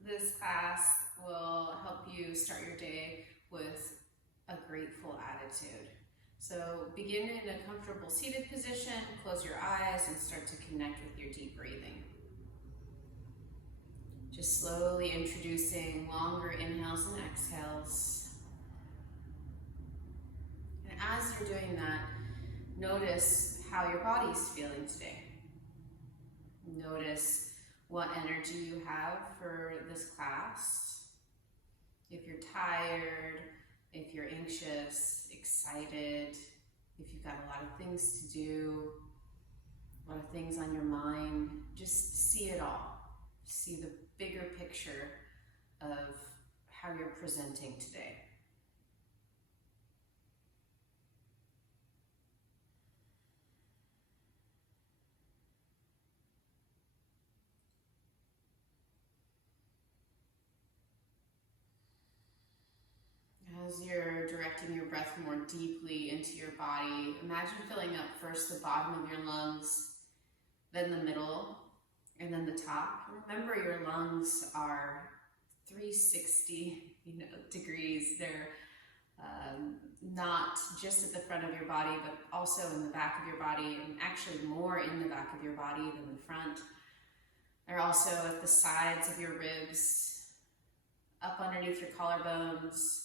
This class will help you start your day with a grateful attitude. So begin in a comfortable seated position, close your eyes, and start to connect with your deep breathing. Just slowly introducing longer inhales and exhales. And as you're doing that, notice how your body's feeling today. Notice what energy you have for this class. If you're tired, if you're anxious, excited, if you've got a lot of things to do, a lot of things on your mind, just see it all. See the bigger picture of how you're presenting today. As you're directing your breath more deeply into your body, imagine filling up first the bottom of your lungs, then the middle, and then the top. Remember, your lungs are 360 degrees. They're not just at the front of your body, but also in the back of your body, and actually more in the back of your body than the front. They're also at the sides of your ribs, up underneath your collarbones,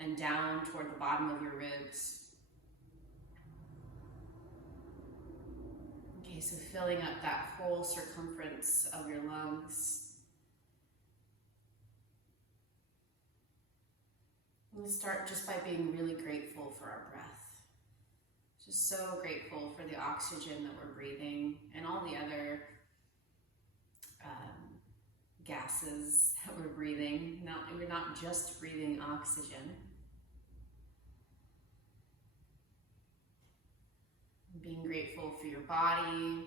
and down toward the bottom of your ribs. Okay, so filling up that whole circumference of your lungs. We'll start just by being really grateful for our breath. Just so grateful for the oxygen that we're breathing and all the other gases that we're breathing. We're not just breathing oxygen. Being grateful for your body.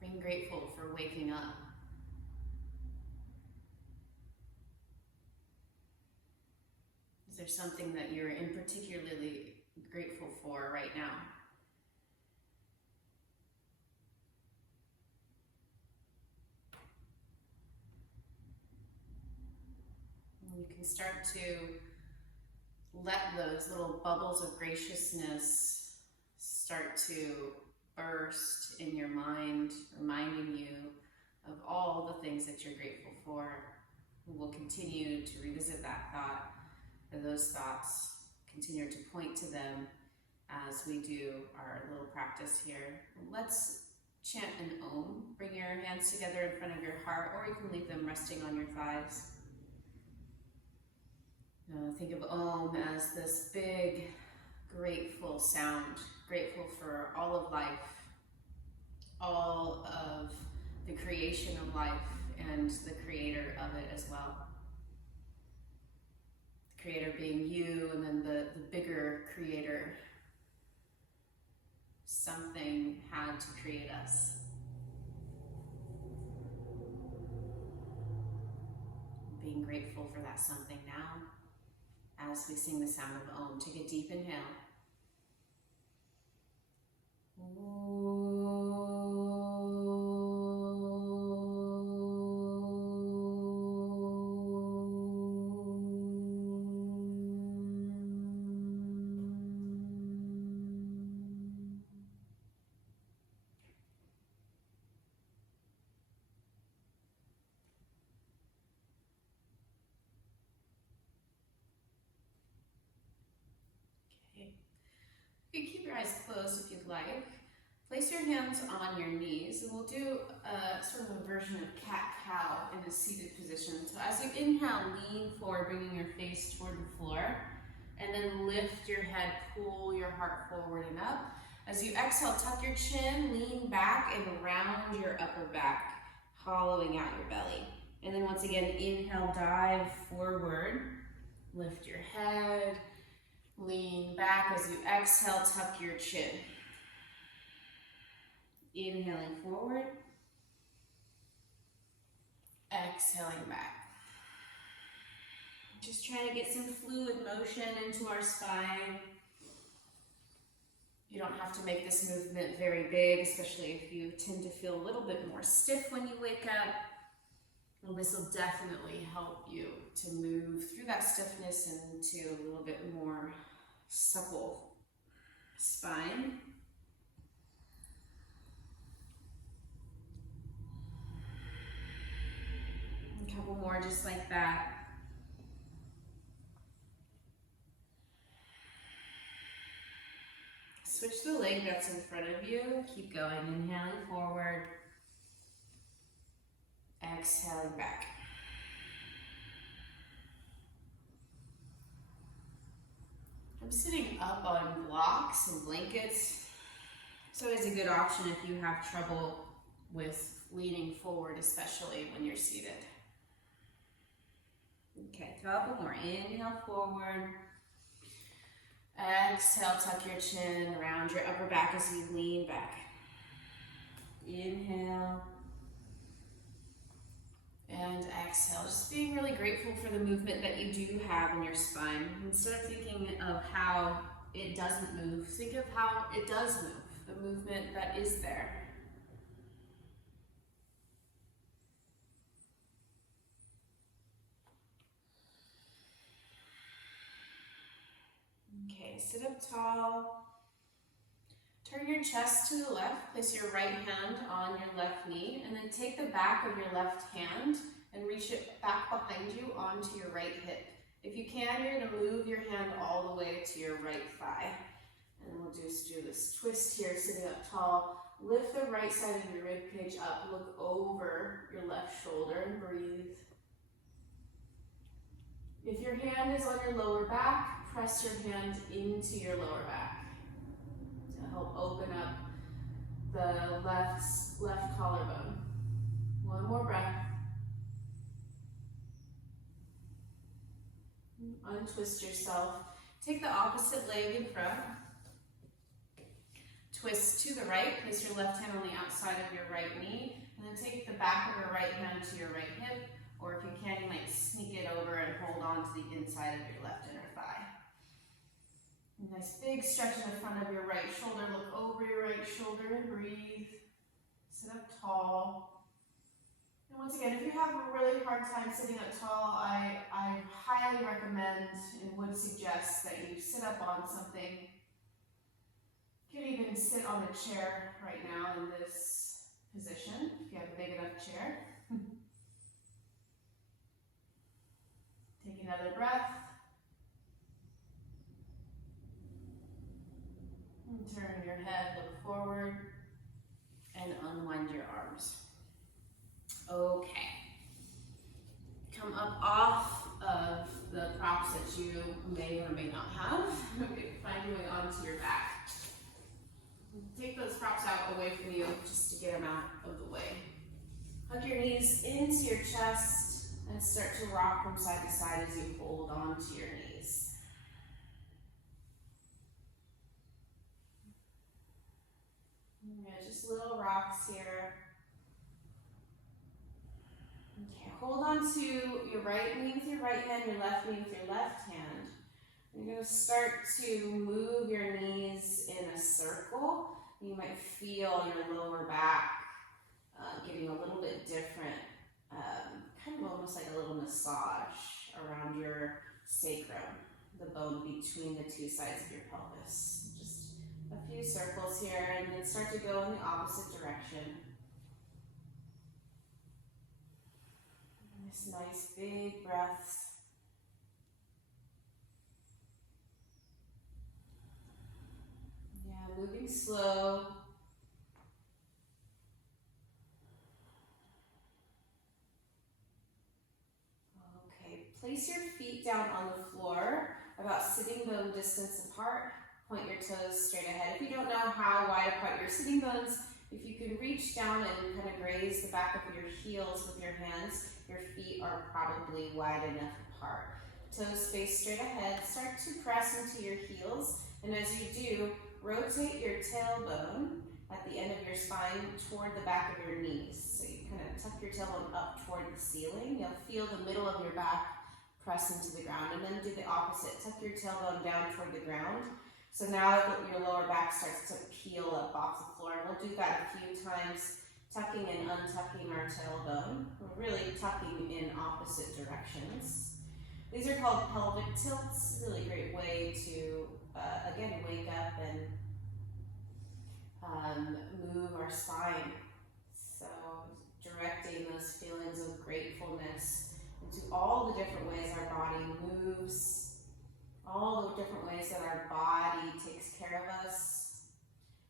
Being grateful for waking up. Is there something that you're in particularly grateful for right now? And you can start to let those little bubbles of graciousness start to burst in your mind, reminding you of all the things that you're grateful for. We'll continue to revisit that thought, or those thoughts, continue to point to them as we do our little practice here. Let's chant an Om. Bring your hands together in front of your heart, or you can leave them resting on your thighs. Think of Om as this big, grateful sound, grateful for all of life, all of the creation of life, and the creator of it as well. The creator being you, and then the bigger creator. Something had to create us. Being grateful for that something now. As we sing the sound of Om, take a deep inhale. You can keep your eyes closed if you'd like. Place your hands on your knees, and we'll do sort of a version of cat-cow in a seated position. So as you inhale, lean forward, bringing your face toward the floor, and then lift your head, pull your heart forward and up. As you exhale, tuck your chin, lean back, and round your upper back, hollowing out your belly. And then once again, inhale, dive forward, lift your head, lean back. As you exhale, tuck your chin. Inhaling forward, exhaling back. Just trying to get some fluid motion into our spine. You don't have to make this movement very big, especially if you tend to feel a little bit more stiff when you wake up. Well, this will definitely help you to move through that stiffness into a little bit more supple spine. A couple more just like that. Switch the leg that's in front of you. Keep going, inhaling forward. Exhaling back. I'm sitting up on blocks and blankets. It's always a good option if you have trouble with leaning forward, especially when you're seated. Okay, a couple more. Inhale forward. Exhale, tuck your chin around your upper back as you lean back. Inhale. And exhale, just being really grateful for the movement that you do have in your spine. Instead of thinking of how it doesn't move, think of how it does move, the movement that is there. Okay, sit up tall. Turn your chest to the left, place your right hand on your left knee, and then take the back of your left hand and reach it back behind you onto your right hip. If you can, you're gonna move your hand all the way to your right thigh. And we'll just do this twist here, sitting up tall. Lift the right side of your rib cage up, look over your left shoulder and breathe. If your hand is on your lower back, press your hand into your lower back. Help open up the left collarbone. One more breath. Untwist yourself. Take the opposite leg in front. Twist to the right. Place your left hand on the outside of your right knee. And then take the back of your right hand to your right hip. Or if you can, you might sneak it over and hold on to the inside of your left inner thigh. Nice big stretch in the front of your right shoulder. Look over your right shoulder and breathe. Sit up tall. And once again, if you have a really hard time sitting up tall, I highly recommend and would suggest that you sit up on something. You can even sit on a chair right now in this position, if you have a big enough chair. Take another breath. Turn your head, look forward, and unwind your arms. Okay. Come up off of the props that you may or may not have. Find your way onto your back. Take those props out away from you just to get them out of the way. Hug your knees into your chest and start to rock from side to side as you hold onto your knees. Yeah, just little rocks here. Okay, hold on to your right knee with your right hand, your left knee with your left hand. You're going to start to move your knees in a circle. You might feel your lower back getting a little bit different, kind of almost like a little massage around your sacrum, the bone between the two sides of your pelvis. Just a few circles here, and then start to go in the opposite direction. This nice big breaths. Yeah, moving slow. Okay, place your feet down on the floor, about sitting bone distance apart. Point your toes straight ahead. If you don't know how wide apart your sitting bones, if you can reach down and kind of graze the back of your heels with your hands, your feet are probably wide enough apart. Toes face straight ahead. Start to press into your heels, and as you do, rotate your tailbone at the end of your spine toward the back of your knees. So you kind of tuck your tailbone up toward the ceiling. You'll feel the middle of your back press into the ground, and then do the opposite. Tuck your tailbone down toward the ground. So now your lower back starts to peel up off the floor. And we'll do that a few times, tucking and untucking our tailbone. We're really tucking in opposite directions. These are called pelvic tilts. Really great way to, again, wake up and move our spine. So directing those feelings of gratefulness into all the different ways our body moves, all the different ways that our body takes care of us.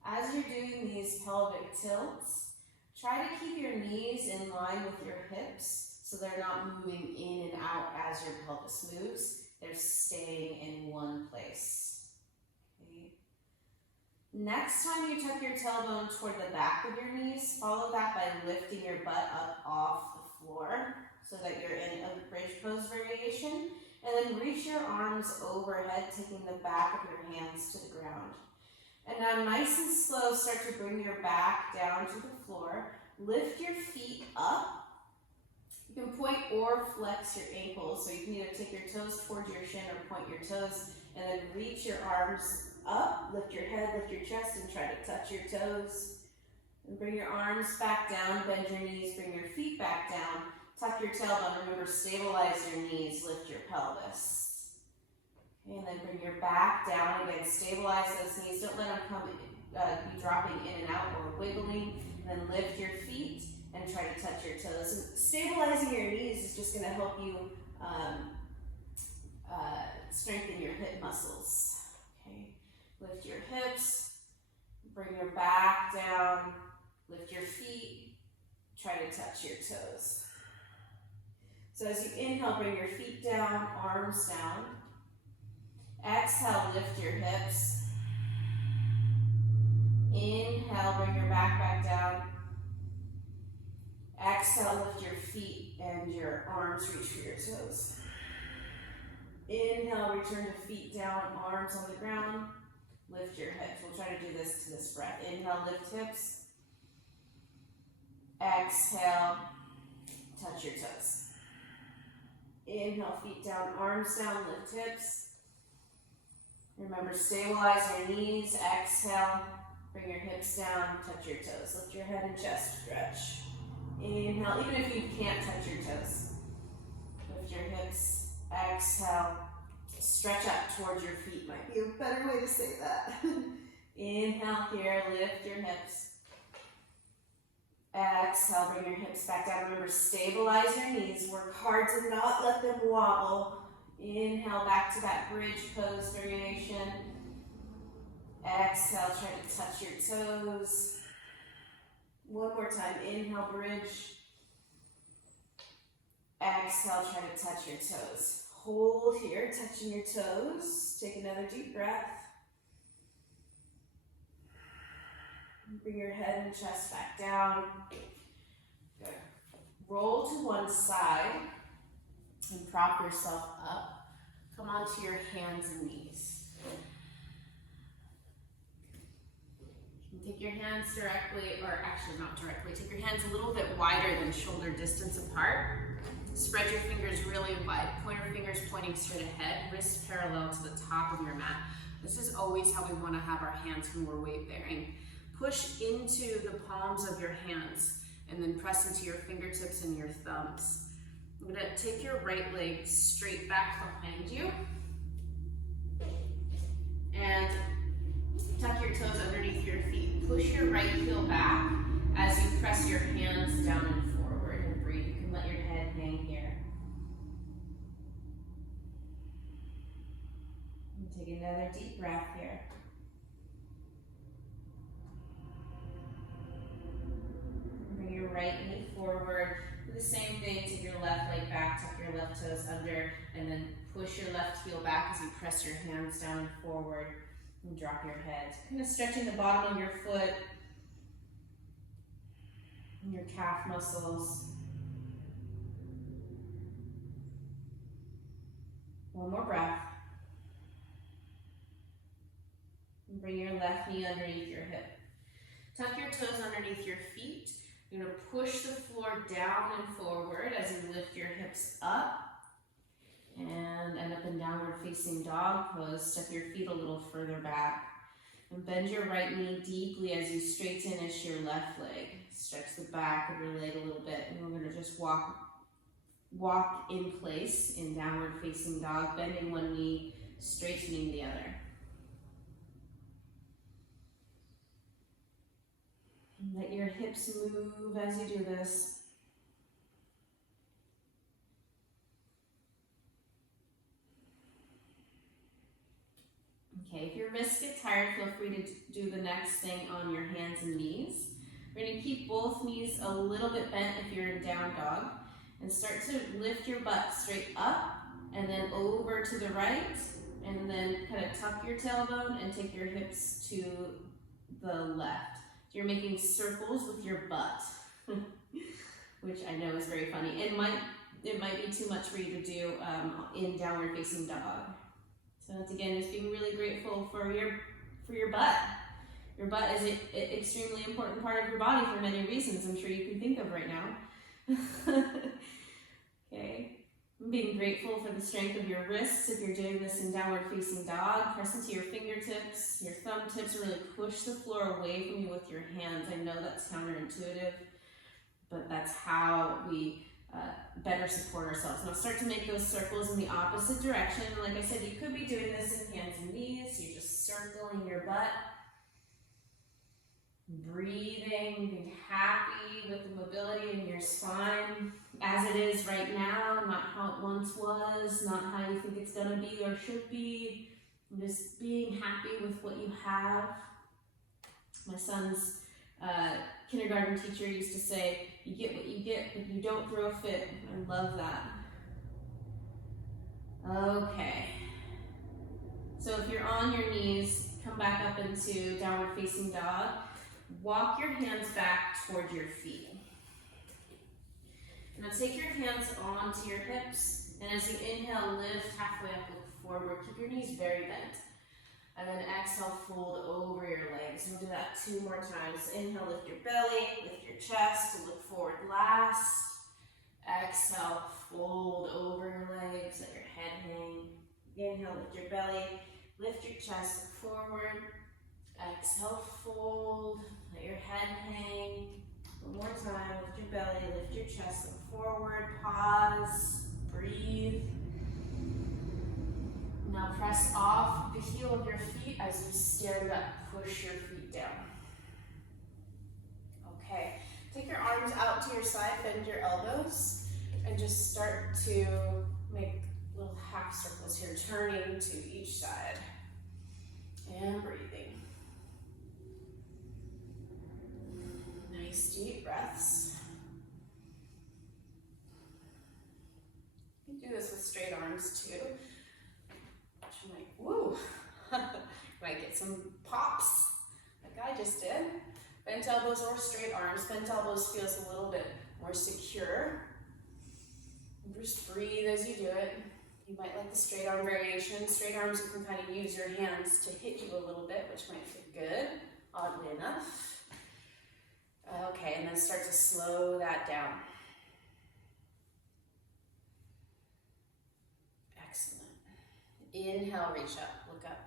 As you're doing these pelvic tilts, try to keep your knees in line with your hips so they're not moving in and out as your pelvis moves. They're staying in one place. Okay. Next time you tuck your tailbone toward the back of your knees, follow that by lifting your butt up off the floor so that you're in a bridge pose variation. And then reach your arms overhead, taking the back of your hands to the ground. And now nice and slow, start to bring your back down to the floor. Lift your feet up. You can point or flex your ankles. So you can either take your toes towards your shin or point your toes. And then reach your arms up, lift your head, lift your chest, and try to touch your toes. And bring your arms back down, bend your knees, bring your feet back down. Tuck your tailbone, remember, stabilize your knees, lift your pelvis. Okay, and then bring your back down again, stabilize those knees, don't let them be dropping in and out or wiggling. And then lift your feet and try to touch your toes. And stabilizing your knees is just gonna help you strengthen your hip muscles. Okay, lift your hips, bring your back down, lift your feet, try to touch your toes. So as you inhale, bring your feet down, arms down. Exhale, lift your hips. Inhale, bring your back down. Exhale, lift your feet and your arms reach for your toes. Inhale, return the feet down, arms on the ground. Lift your hips. We'll try to do this to this breath. Inhale, lift hips. Exhale, touch your toes. Inhale, feet down, arms down, lift hips. Remember, stabilize your knees. Exhale, bring your hips down, touch your toes. Lift your head and chest, stretch. Inhale, even if you can't touch your toes. Lift your hips. Exhale, stretch up towards your feet. Might be a better way to say that. Inhale here, lift your hips. Exhale, bring your hips back down. Remember, stabilize your knees. Work hard to not let them wobble. Inhale, back to that bridge pose variation. Exhale, try to touch your toes. One more time. Inhale, bridge. Exhale, try to touch your toes. Hold here, touching your toes. Take another deep breath. Bring your head and chest back down. Good. Roll to one side and prop yourself up. Come onto your hands and knees. You can take your hands directly, or actually not directly, take your hands a little bit wider than shoulder distance apart. Spread your fingers really wide. Pointer fingers pointing straight ahead, wrists parallel to the top of your mat. This is always how we want to have our hands when we're weight bearing. Push into the palms of your hands and then press into your fingertips and your thumbs. I'm going to take your right leg straight back behind you and tuck your toes underneath your feet. Push your right heel back as you press your hands down and forward and breathe. You can let your head hang here. And take another deep breath here. Bring your right knee forward. Do the same thing, take your left leg back, tuck your left toes under, and then push your left heel back as you press your hands down and forward and drop your head. Kind of stretching the bottom of your foot and your calf muscles. One more breath. And bring your left knee underneath your hip. Tuck your toes underneath your feet. You're going to push the floor down and forward as you lift your hips up. And end up in downward facing dog pose. Step your feet a little further back. And bend your right knee deeply as you straighten-ish your left leg. Stretch the back of your leg a little bit. And we're going to just walk in place in downward facing dog, bending one knee, straightening the other. Let your hips move as you do this. Okay, if your wrists get tired, feel free to do the next thing on your hands and knees. We're going to keep both knees a little bit bent if you're in down dog, and start to lift your butt straight up and then over to the right, and then kind of tuck your tailbone and take your hips to the left. So you're making circles with your butt, which I know is very funny. It might be too much for you to do in downward facing dog. So once again, just being really grateful for your butt. Your butt is an extremely important part of your body for many reasons I'm sure you can think of right now. Okay, being grateful for the strength of your wrists if you're doing this in downward facing dog. Press into your fingertips, your thumb tips, and really push the floor away from you with your hands. I know that's counterintuitive, but that's how we better support ourselves. Now start to make those circles in the opposite direction. Like I said, you could be doing this in hands and knees. You're just circling your butt. Breathing, being happy with the mobility in your spine as it is right now, not how it once was, not how you think it's going to be or should be. Just being happy with what you have. My son's kindergarten teacher used to say, you get what you get, but you don't throw a fit. I love that. Okay. So if you're on your knees, come back up into downward facing dog. Walk your hands back toward your feet. Now take your hands onto your hips, and as you inhale, lift halfway up, look forward. Keep your knees very bent. And then exhale, fold over your legs. We'll do that 2 more times. Inhale, lift your belly, lift your chest, look forward last. Exhale, fold over your legs, let your head hang. Inhale, lift your belly, lift your chest, look forward. Exhale, fold, let your head hang. 1 more time, lift your belly, lift your chest, look forward, pause, breathe. Now press off the heel of your feet as you stand up, push your feet down. Okay, take your arms out to your side, bend your elbows, and just start to make little half circles here, turning to each side and breathing. Nice deep breaths. You can do this with straight arms too. Woo! Might get some pops like I just did. Bent elbows or straight arms. Bent elbows feels a little bit more secure. Just breathe as you do it. You might like the straight arm variation. Straight arms, you can kind of use your hands to hit you a little bit, which might feel good, oddly enough. Okay, and then start to slow that down. Inhale, reach up, look up.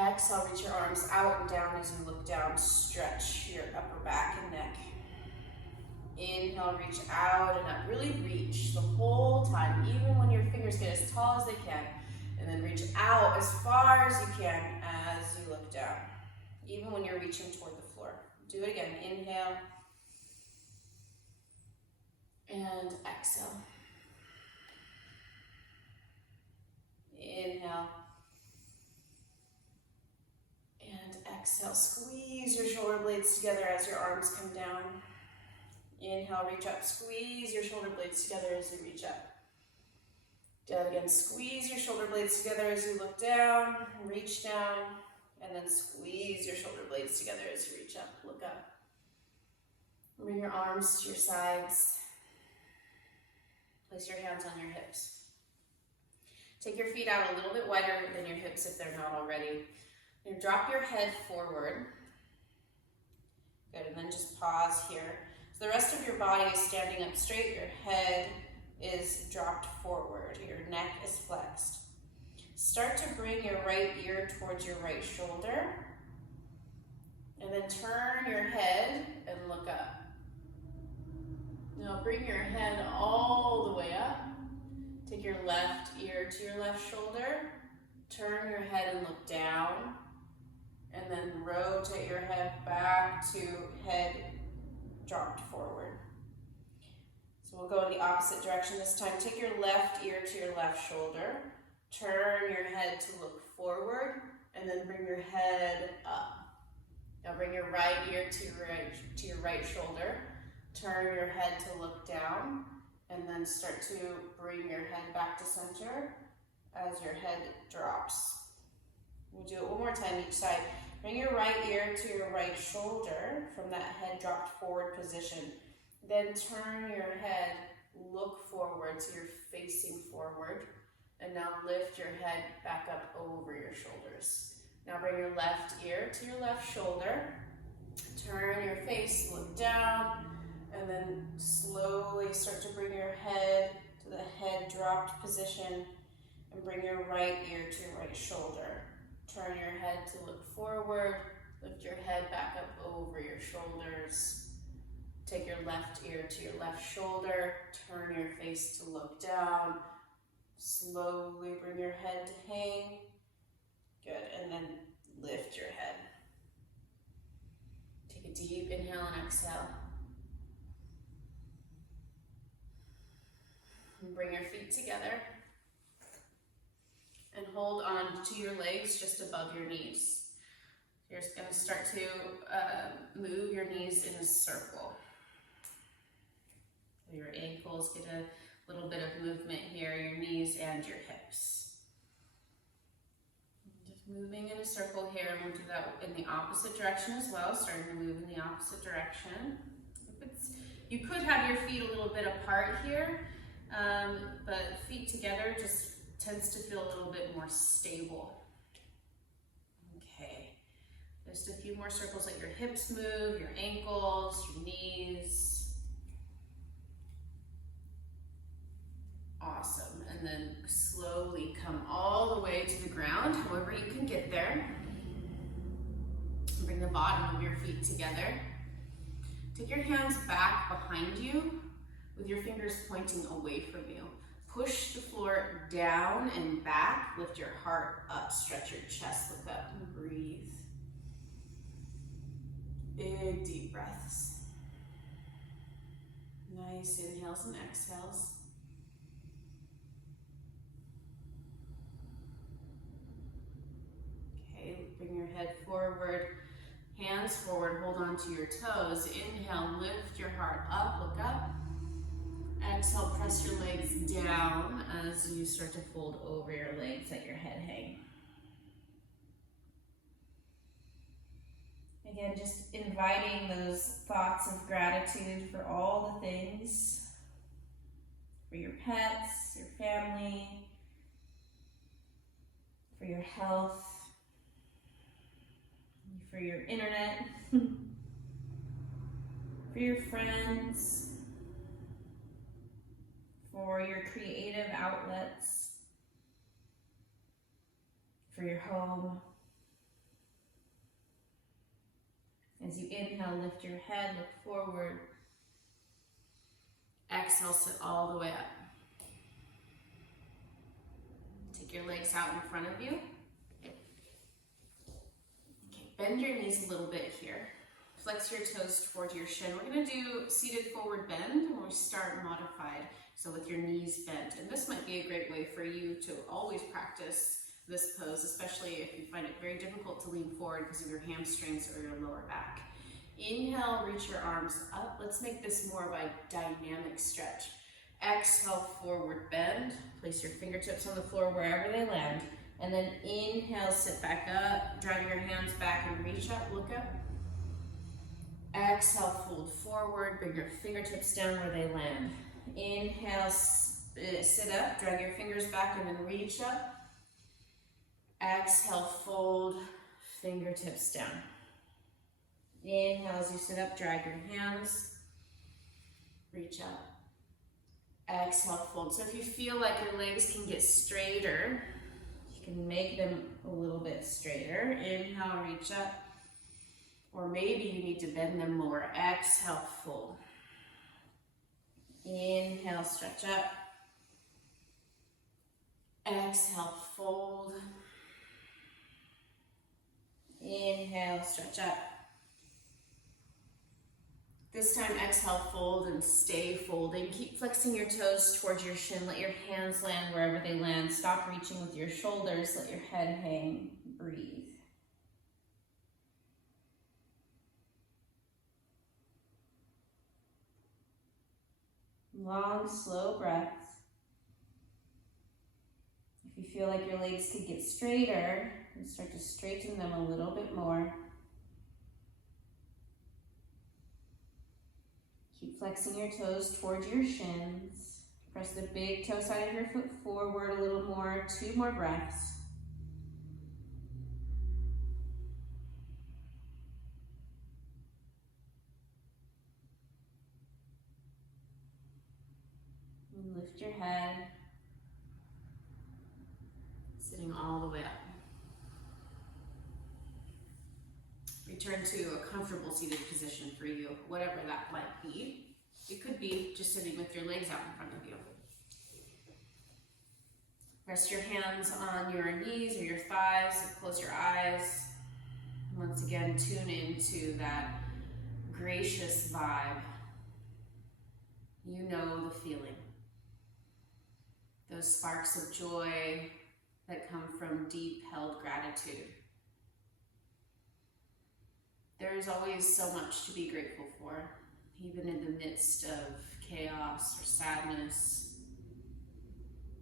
Exhale, reach your arms out and down as you look down. Stretch your upper back and neck. Inhale, reach out and up. Really reach the whole time, even when your fingers get as tall as they can. And then reach out as far as you can as you look down, even when you're reaching toward the floor. Do it again. Inhale and exhale. Inhale and exhale. Squeeze your shoulder blades together as your arms come down. Inhale, reach up. Squeeze your shoulder blades together as you reach up. Do it again. Squeeze your shoulder blades together as you look down, reach down, and then squeeze your shoulder blades together as you reach up. Look up. Bring your arms to your sides. Place your hands on your hips. Take your feet out a little bit wider than your hips if they're not already. And drop your head forward. Good, and then just pause here. So the rest of your body is standing up straight, your head is dropped forward. Your neck is flexed. Start to bring your right ear towards your right shoulder. And then turn your head and look up. Now bring your head all the way up. Take your left ear to your left shoulder. Turn your head and look down. And then rotate your head back to head dropped forward. So we'll go in the opposite direction this time. Take your left ear to your left shoulder. Turn your head to look forward. And then bring your head up. Now bring your right ear to your right shoulder. Turn your head to look down, and then start to bring your head back to center as your head drops. We'll do it one more time each side. Bring your right ear to your right shoulder from that head dropped forward position. Then turn your head, look forward so you're facing forward, and now lift your head back up over your shoulders. Now bring your left ear to your left shoulder, turn your face, look down, and then slowly start to bring your head to the head dropped position and bring your right ear to your right shoulder. Turn your head to look forward, lift your head back up over your shoulders. Take your left ear to your left shoulder, turn your face to look down, slowly bring your head to hang. Good, and then lift your head. Take a deep inhale and exhale. And bring your feet together. And hold on to your legs just above your knees. You're just going to start to move your knees in a circle. Your ankles get a little bit of movement here, your knees and your hips. Moving in a circle here, and we'll do that in the opposite direction as well, starting to move in the opposite direction. You could have your feet a little bit apart here, but feet together just tends to feel a little bit more stable. Okay, just a few more circles, let your hips move, your ankles, your knees. Awesome, and then slowly come all the way to the ground, however you can get there. Bring the bottom of your feet together. Take your hands back behind you with your fingers pointing away from you. Push the floor down and back, lift your heart up, stretch your chest, look up and breathe. Big deep breaths. Nice inhales and exhales. Bring your head forward, hands forward, hold on to your toes. Inhale, lift your heart up, look up. Exhale, press your legs down as you start to fold over your legs, let your head hang. Again, just inviting those thoughts of gratitude for all the things, for your pets, your family, for your health, for your internet, for your friends, for your creative outlets, for your home. As you inhale, lift your head, look forward. Exhale, sit all the way up. Take your legs out in front of you. Bend your knees a little bit here. Flex your toes towards your shin. We're going to do seated forward bend when we start modified, so with your knees bent. And this might be a great way for you to always practice this pose, especially if you find it very difficult to lean forward because of your hamstrings or your lower back. Inhale, reach your arms up. Let's make this more of a dynamic stretch. Exhale, forward bend. Place your fingertips on the floor wherever they land. And then inhale, sit back up, drag your hands back and reach up, look up. Exhale, fold forward, bring your fingertips down where they land. Inhale, sit up, drag your fingers back and then reach up. Exhale, fold, fingertips down. Inhale as you sit up, drag your hands, reach up. Exhale, fold. So if you feel like your legs can get straighter, you can make them a little bit straighter. Inhale, reach up. Or maybe you need to bend them more. Exhale, fold. Inhale, stretch up. Exhale, fold. Inhale, stretch up. This time, exhale, fold and stay folding. Keep flexing your toes towards your shin. Let your hands land wherever they land. Stop reaching with your shoulders. Let your head hang. Breathe. Long, slow breaths. If you feel like your legs could get straighter, and start to straighten them a little bit more. Keep flexing your toes towards your shins. Press the big toe side of your foot forward a little more. 2 more breaths. And lift your head. Sitting all the way up. Return to a comfortable seated position for you, whatever that might be. It could be just sitting with your legs out in front of you. Rest your hands on your knees or your thighs, close your eyes. Once again, tune into that gracious vibe. You know the feeling. Those sparks of joy that come from deep held gratitude. There is always so much to be grateful for, even in the midst of chaos or sadness.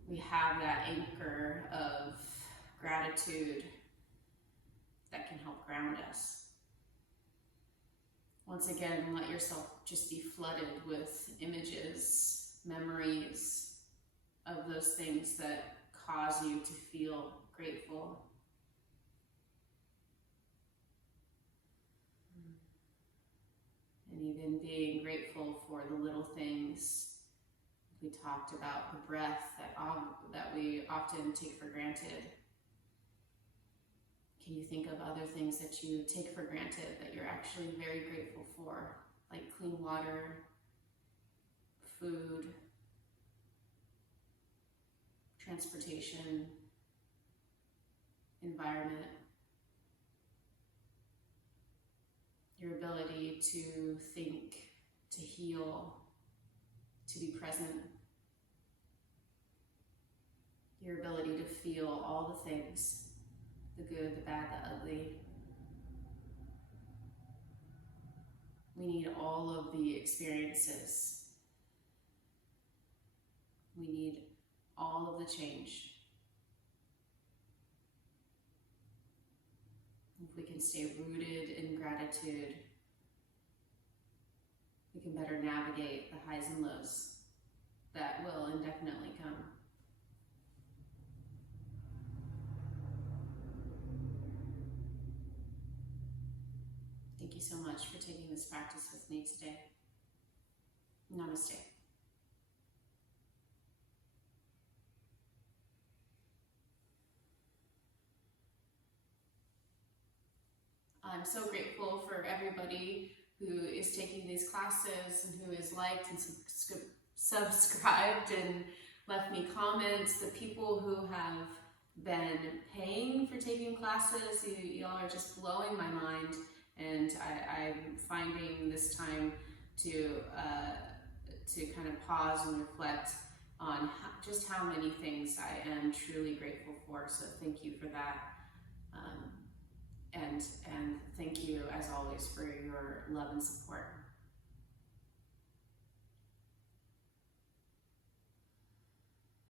We have that anchor of gratitude that can help ground us. Once again, let yourself just be flooded with images, memories of those things that cause you to feel grateful. And even being grateful for the little things. We talked about the breath that we often take for granted. Can you think of other things that you take for granted that you're actually very grateful for? Like clean water, food, transportation, environment. Your ability to think, to heal, to be present. Your ability to feel all the things, the good, the bad, the ugly. We need all of the experiences. We need all of the change. If we can stay rooted in gratitude, we can better navigate the highs and lows that will indefinitely come. Thank you so much for taking this practice with me today. Namaste. I'm so grateful for everybody who is taking these classes and who has liked and subscribed and left me comments. The people who have been paying for taking classes, y'all are just blowing my mind, and I'm finding this time to kind of pause and reflect on just how many things I am truly grateful for. So thank you for that. And thank you, as always, for your love and support.